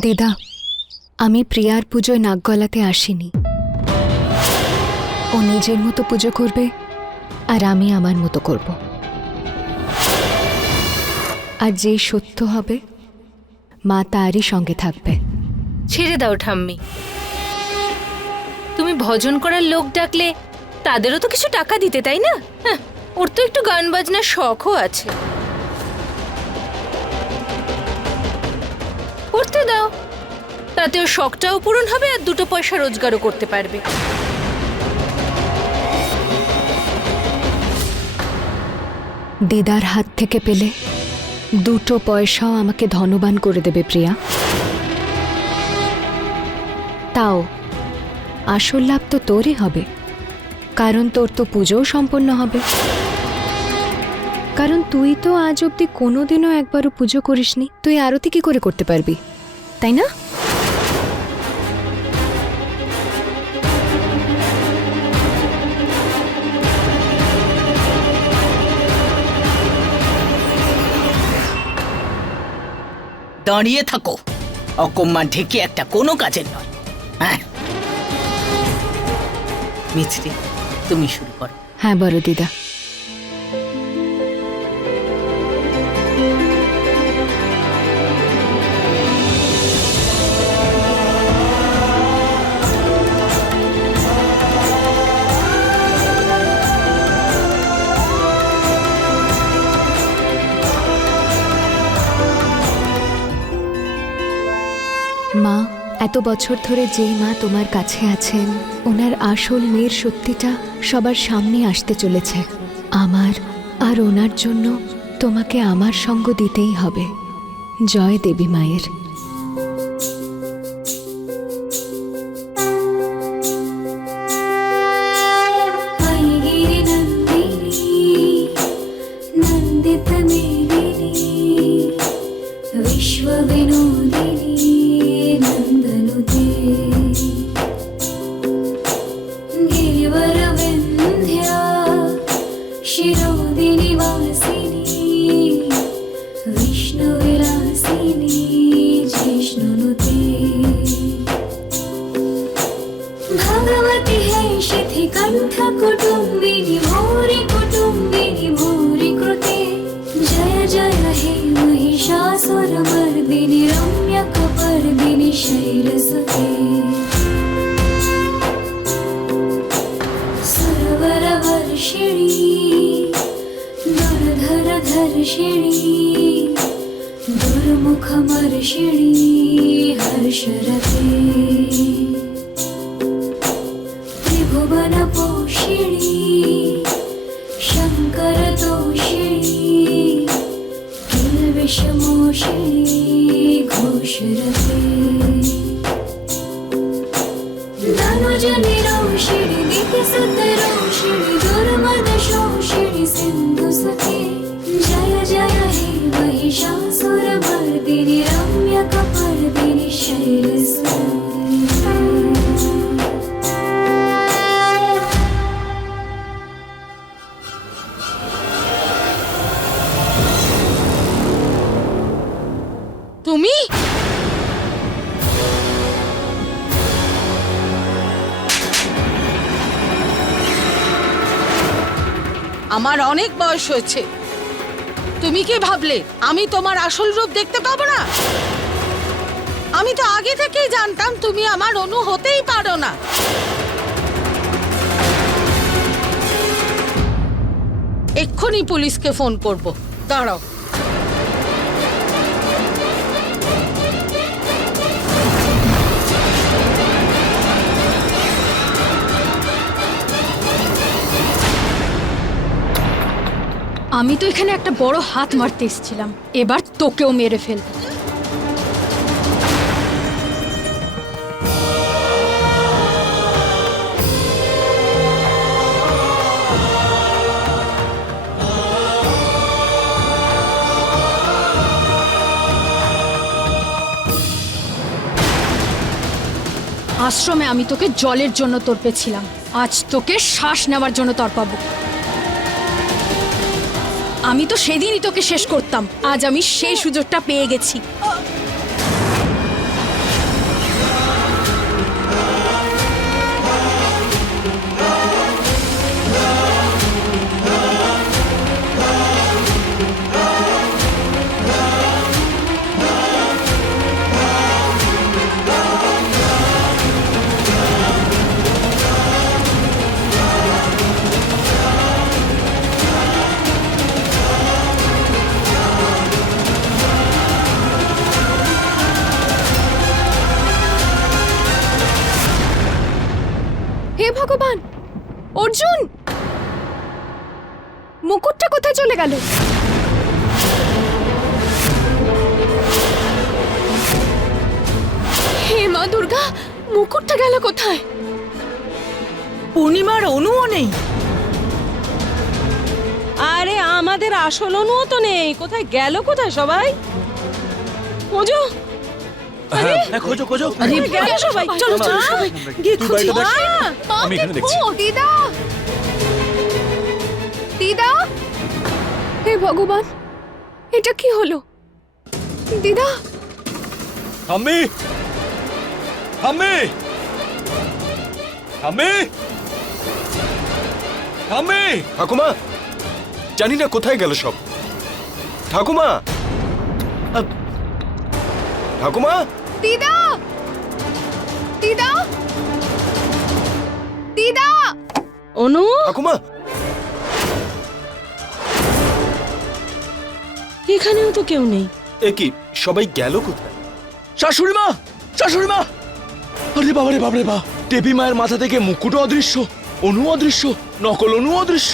দিদা আমি প্রিয়ার পুজোয় নাক গলাতে আসিনি। ও নিজের মতো পুজো করবে আর আমি আমার মতো করব। আর যে সত্য হবে মা তারই সঙ্গে থাকবে। ছেড়ে দাও ঠাম্মি। তুমি ভজন করার লোক ডাকলে তাদেরও তো কিছু টাকা দিতে তাই না? হ্যাঁ, ওর তো একটু গান বাজনার শখও আছে। করতে দাও। তাতে ওর শখটাও পূরণ হবে আর দুটো পয়সা রোজগারও করতে পারবে। দিদার হাত থেকে পেলে দুটো পয়সাও আমাকে ধনবান করে দেবে, প্রিয়া। তাও, আসল লাভ তো তোরই হবে, কারণ তোর তো পুজোও সম্পন্ন হবে। কারণ তুই তো আজ অব্দি কোনোদিনও একবারও পুজো করিসনি। তুই আরতি কি করে করতে পারবি? তাই না? দাঁড়িয়ে থাকো। অকম্মা ঢেকে একটা কোনো কাজের নয়। হ্যাঁ। মিছরি তুমি শুরু করো। হ্যাঁ বড় দিদা। এত বছর ধরে যেই মা তোমার কাছে আছেন, ওনার আসল মেয়ের সত্যিটা সবার সামনে আসতে চলেছে। আমার আর ওনার জন্য তোমাকে আমার সঙ্গ দিতেই হবে। জয় দেবী মায়ের। दुर्मुखमर्षिणि हर्षरते বয়স হয়েছে। তুমি কি ভাবলে? আমি তোমার আসল রূপ দেখতে পাবো না? আমি তো আগে থেকেই জানতাম তুমি আমার অনু হতেই পারো না। এক্ষুনি পুলিশকে ফোন করব। দাঁড়াও। আমি তো এখানে একটা বড় হাত মারতে এসেছিলাম। এবার তোকেও মেরে ফেল আশ্রমে আমি তোকে জলের জন্য তর্পেছিলাম আজ তোকে শ্বাস নেওয়ার জন্য তর্পাবো আমি তো সেদিনই তোকে শেষ করতাম। আজ আমি সেই সুযোগটা পেয়ে গেছি। ভগবান! অর্জুন! মুকুটটা কোথায় চলে গেল? হে মা দুর্গা মুকুটটা গেল কোথায়? পূর্ণিমার অনুও নেই। আরে আমাদের আসল অনুও তো নেই। কোথায় গেল কোথায় সবাই? খোঁজো খোঁজো খোঁজো। আরে গেল সবাই চলো চলো সবাই। গিয়ে খুঁজি। আমি এখানে দেখছি। ও দিদা। দিদা? হে ভগবান এটা কি হলো? দিদা? আমি আমি আমি আমি ঠাকুমা জানি না কোথায় গেল সব। ঠাকুমা! আ, ঠাকুমা! দিদা! দিদা! দিদা! অনু? ঠাকুমা! এখানেও তো কেউ নেই। এ কি সবাই গেল কোথায়? শাশুড়ি মা শাশুড়ি মা আরে বাবারে বাবারে বা দেবী মায়ের মাথা থেকে মুকুটও অদৃশ্য অনু অদৃশ্য নকল অনু অদৃশ্য।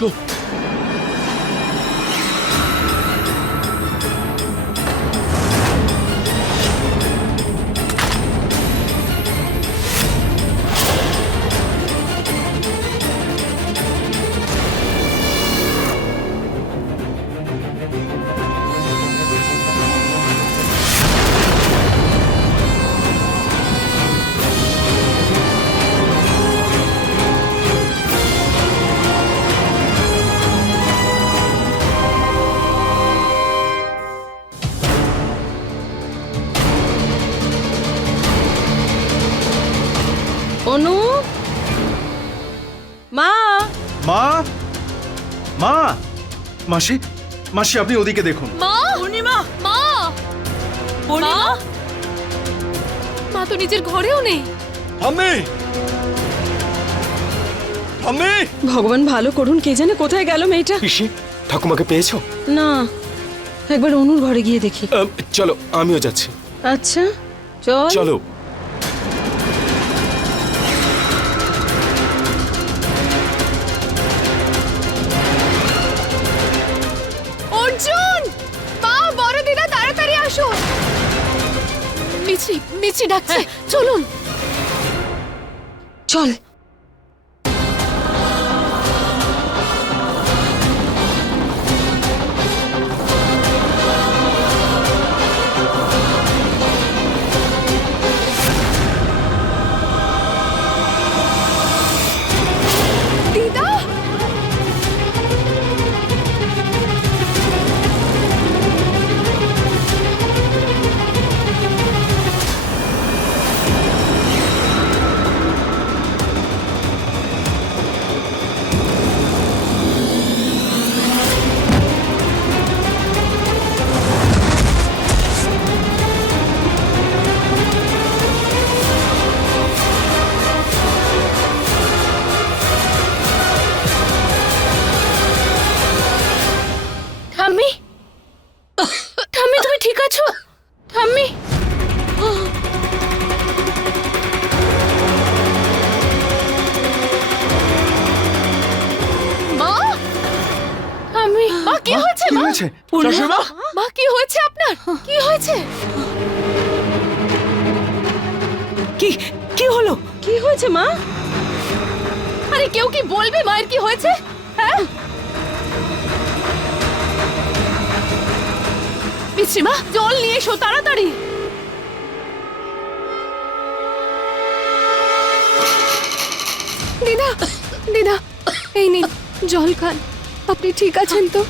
মাসি মাসি আপনি ওদিকে দেখুন। মা! পূর্ণিমা! মা! পূর্ণিমা! মা! তো নিজের ঘরেও নেই। আমি আমি ভগবান ভালো করুন কে জানে কোথায় গেল মেয়েটা। পিসি ঠাকুমাকে পেয়েছ? না একবার অনুর ঘরে গিয়ে দেখি। চলো আমিও যাচ্ছি। আচ্ছা চল। চলো। মিছি ডাকছে চলুন। চল। দিদা দিদা, এই নিন, জল খান। আপনি ঠিক আছেন তো?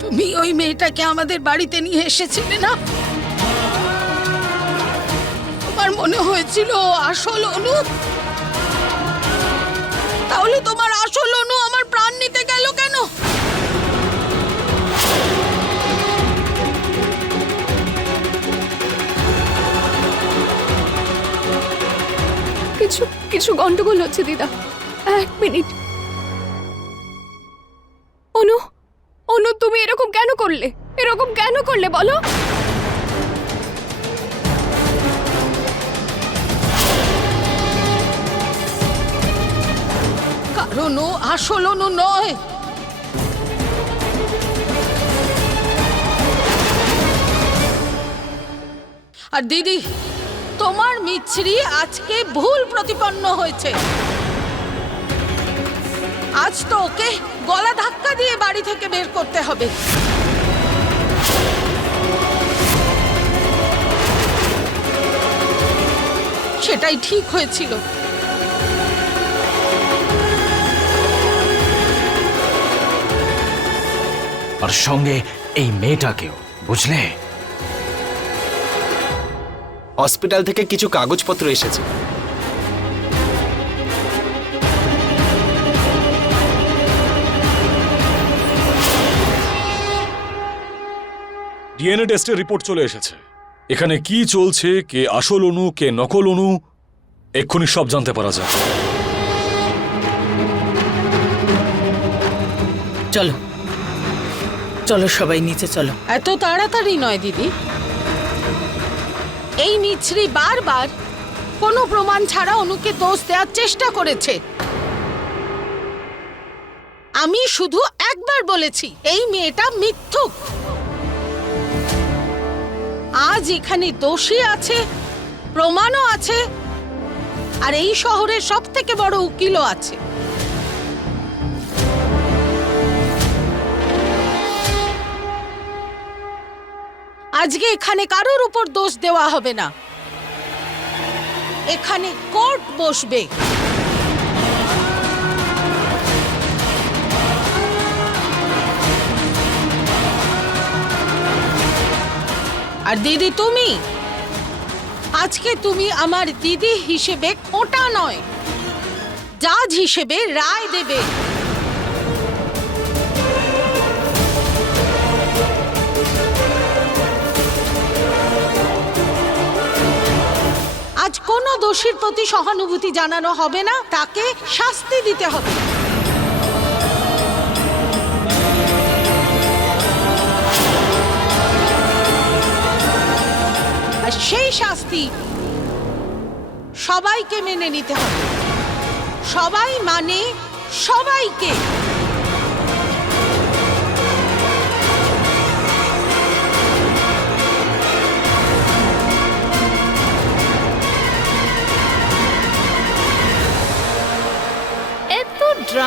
তুমি ওই মেয়েটাকে আমাদের বাড়িতে নিয়ে এসেছিলে না? মনে হয়েছিল আসল অনু। তাহলে তোমার আসল অনু আমার প্রাণ নিতে গেল কেন? কিছু কিছু গন্ডগোল হচ্ছে, দিদা। এক মিনিট। অনু অনু, তুমি এরকম কেন করলে? এরকম কেন করলে, বলো? কারণ আসল অনু নয়। আর দিদি, তোমার মিছরি আজকে ভুল প্রতিপন্ন হয়েছে। আজ তো ওকে গলা ধাক্কা দিয়ে বাড়ি থেকে বের করতে হবে। সেটাই ঠিক হয়েছিল। আর সঙ্গে এই মেয়েটাকেও বুঝলে? হসপিটাল থেকে কিছু কাগজপত্র এসেছে। ডিএনএ টেস্টের রিপোর্ট চলে এসেছে। এখানে কি চলছে কে আসল অণু কে নকল অণু এক্ষুনি সব জানতে পারা যায় চলো চলো সবাই নিচে, চলো। এত তাড়াতাড়ি নয়, দিদি। এই মিছরি বারবার কোনো প্রমাণ ছাড়া অনুকে দোষ দেওয়ার চেষ্টা করেছে। আমি শুধু একবার বলেছি, এই মেয়েটা মিথ্যুক। আজ এখানে দোষী আছে, প্রমাণও আছে, আর এই শহরের সব থেকে বড় উকিলও আছে। আজকে এখানে কারোর উপর দোষ দেওয়া হবে না। এখানে কোর্ট বসবে। আর দিদি, তুমি? আজকে তুমি আমার দিদি হিসেবে খোটা নয়, জাজ হিসেবে রায় দেবে। কোনো দোষীর প্রতি সহানুভূতি জানানো হবে না, তাকে শাস্তি দিতে হবে। আর সেই শাস্তি সবাইকে মেনে নিতে হবে। সবাই মানে সবাইকে।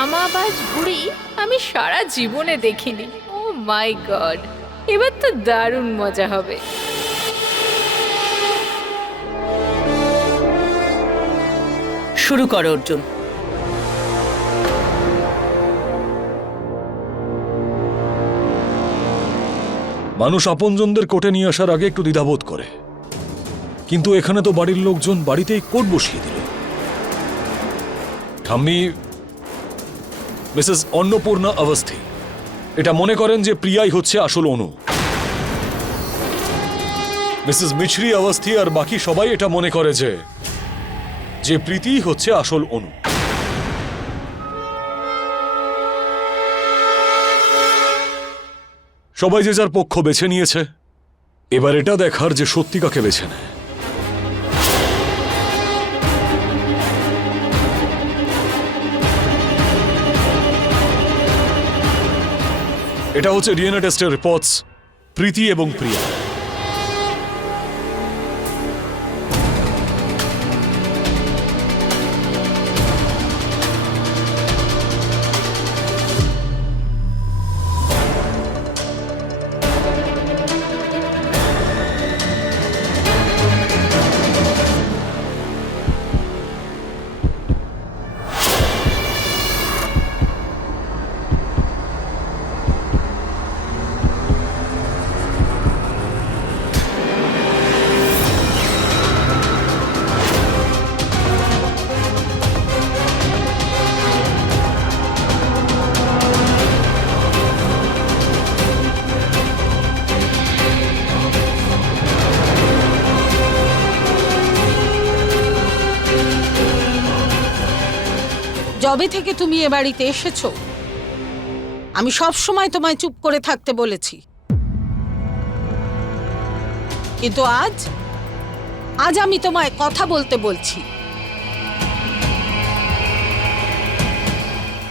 ড্রামাবাজ বুড়ি আমি সারা জীবনে দেখিনি। ও মাই গড এবার তো দারুণ মজা হবে। শুরু করো অর্জুন। মানুষ আপনজনদের কোটে নিয়ে আসার আগে একটু দ্বিধাবোধ করে। কিন্তু এখানে তো বাড়ির লোকজন বাড়িতেই কোর্ট বসিয়ে দিল। ঠাম্মি মিসেস অন্নপূর্ণা অবস্থি। এটা মনে করেন যে প্রিয়াই হচ্ছে আসল অনু। মিসেস মিছরি অবস্থি আর বাকি সবাই এটা মনে করে যে যে প্রীতি হচ্ছে আসল অনু। সবাই যে যার পক্ষ বেছে নিয়েছে, এবার এটা দেখার যে সত্যি কাকে বেছে নেয়। এটা হচ্ছে ডিএনএ টেস্টের রিপোর্টস প্রীতি এবং প্রিয়া। যবে থেকে তুমি এ বাড়িতে এসেছ? আমি সব সময় তোমায় চুপ করে থাকতে বলেছি। কিন্তু আজ আজ আমি তোমায় কথা বলতে বলছি।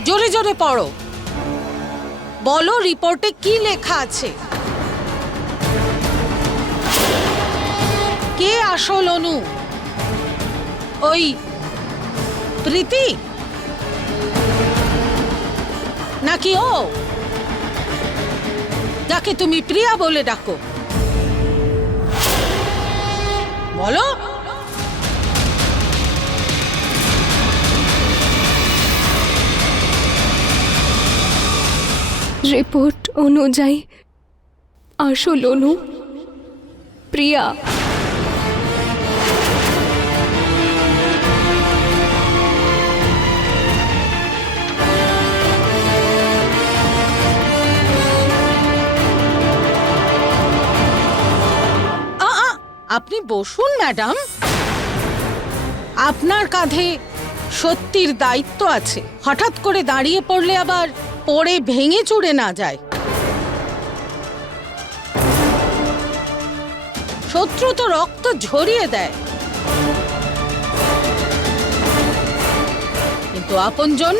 জোরে জোরে পড়ো। বলো রিপোর্টে কি লেখা আছে? কে আসল অনু? ওই প্রীতি? নাকি ও? যাকে তুমি প্রিয়া বলে ডাকো। বলো। রিপোর্ট অনুযায়ী আসল অনু প্রিয়া। আপনি বসুন, ম্যাডাম। আপনার কাঁধে সত্যির দায়িত্ব আছে। হঠাৎ করে দাঁড়িয়ে পড়লে আবার পড়ে ভেঙে চুড়ে না যায়। শত্রু তো রক্ত ঝরিয়ে দেয়। কিন্তু আপনজন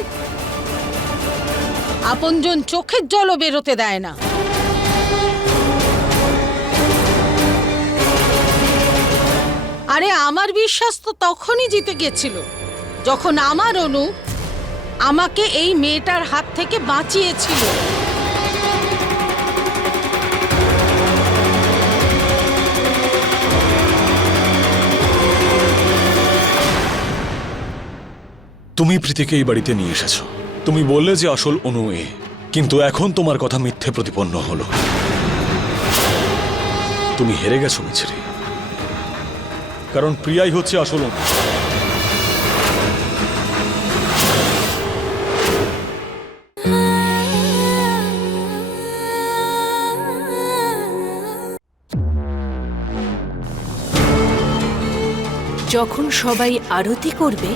আপনজন চোখের জলও বেরোতে দেয় না। আরে আমার বিশ্বাস তো তখনই জিতে গেছিল, যখন আমার অনু আমাকে এই মেয়েটার হাত থেকে বাঁচিয়েছিল। তুমি প্রীতিকে এই বাড়িতে নিয়ে এসেছ। তুমি বললে যে আসল অনু এ, কিন্তু এখন তোমার কথা মিথ্যে প্রতিপন্ন হলো। তুমি হেরে গেছো, মিছরি। কারণ প্রিয়াই হচ্ছে আসল যখন সবাই আরতি করবে,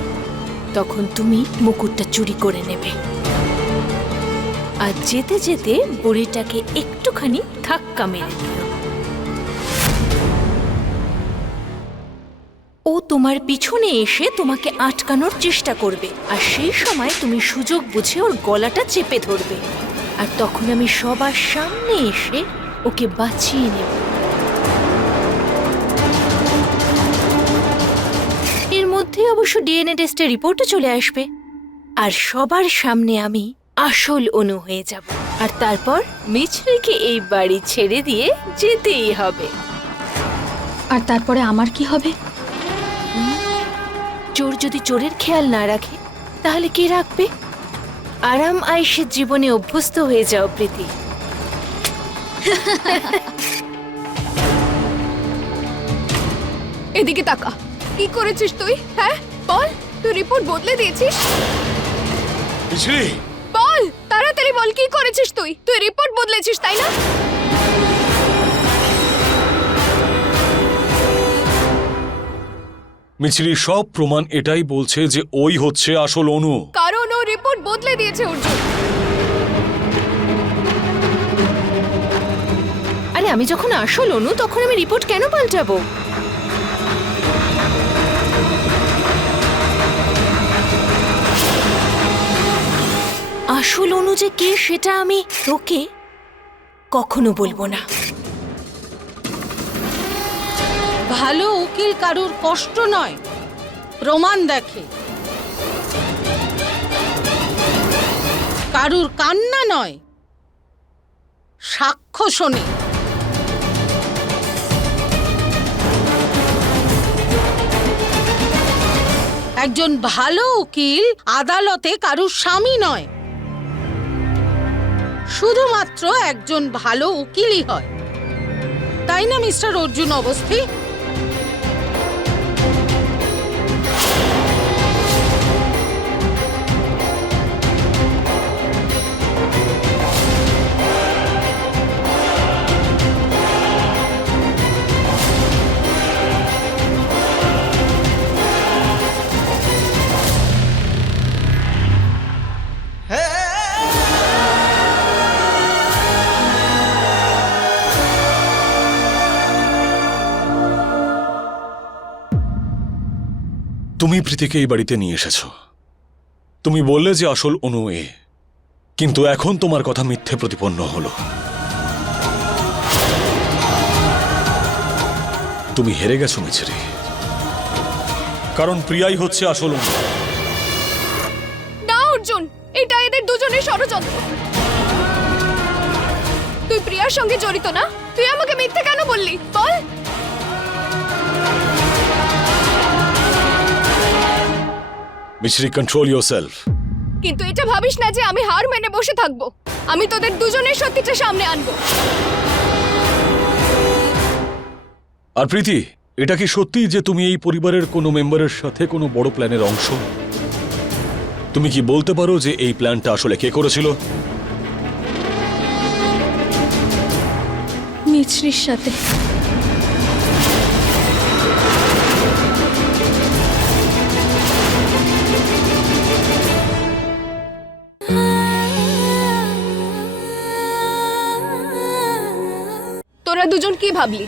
তখন তুমি মুকুটটা চুরি করে নেবে। আর যেতে যেতে বুড়িটাকে একটুখানি ধাক্কা মেরে দিও। তোমার পিছনে এসে তোমাকে আটকানোর চেষ্টা করবে, আর সেই সময় তুমি সুযোগ বুঝে ওর গলাটা চেপে ধরবে। আর তখন আমি সবার সামনে এসে ওকে বাঁচিয়ে নেব। এর মধ্যে অবশ্য ডিএনএ টেস্টের রিপোর্টও চলে আসবে। আর সবার সামনে আমি আসল অনু হয়ে যাব। আর তারপর মিছরিকে এই বাড়ি ছেড়ে দিয়ে যেতেই হবে। আর তারপরে আমার কি হবে? চোর যদি চোরের খেয়াল না রাখে তাহলে কে রাখবে? আরাম আয়েসের জীবনে অভ্যস্ত হয়ে যাও প্রীতি। এদিকে তাকা। কি করেছিস তুই? হ্যাঁ? বল তুই রিপোর্ট বদলে দিয়েছিস? বল তাড়াতাড়ি বল কি করেছিস তুই? তুই রিপোর্ট বদলেছিস তাই না? মিছরি সব প্রমাণ এটাই বলছে যে ওই হচ্ছে আসল অনু। কারণ ও রিপোর্ট বদলে দিয়েছে অর্জুন। আরে আমি যখন আসল অনু তখন আমি রিপোর্ট কেন পাল্টাবো? আসল অনু যে কে সেটা আমি তোকে কখনো বলব না। ভালো উকিল কারুর কষ্ট নয়। প্রমাণ দেখে। কারুর কান্না নয়। সাক্ষ্য শোনে। একজন ভালো উকিল আদালতে কারুর স্বামী নয়। শুধুমাত্র একজন ভালো উকিলই হয়। তাই না, মিস্টার অর্জুন অবস্থি? তুমি প্রীতিকে এই বাড়িতে নিয়ে এসেছ। তুমি বললে যে আসল অনু এ, কিন্তু এখন তোমার কথা মিথ্যে প্রতিপন্ন হলো। তুমি হেরে গেছো, মিছরি। কারণ প্রিয়াই হচ্ছে আসল অনু। না, অর্জুন, এটা এদের দুজনের ষড়যন্ত্র। তুই প্রিয়ার সঙ্গে জড়িত না? তুই আমাকে মিথ্যে কেন বললি? বল। মিছরি কন্ট্রোল ইউর সেলফ কিন্তু এটা ভাবিস না যে আমি হার মেনে বসে থাকব। আমি তোদের দুজনের সত্যিটা সামনে আনব। আর প্রীতি এটা কি সত্যি যে তুমি এই পরিবারের কোনো মেম্বারের সাথে কোনো বড় প্ল্যানের অংশ? তুমি কি বলতে পারো যে এই প্ল্যানটা আসলে কে করেছিল? মিছরির সাথে। তোরা দুজন কি ভাবলি?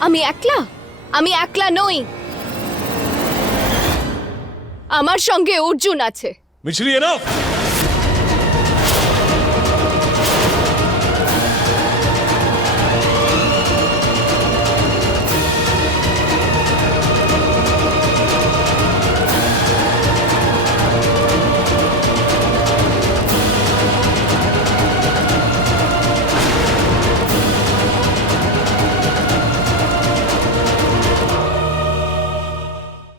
আমি একলা? আমি একলা নই। আমার সঙ্গে অর্জুন আছে। মিছরি এনাফ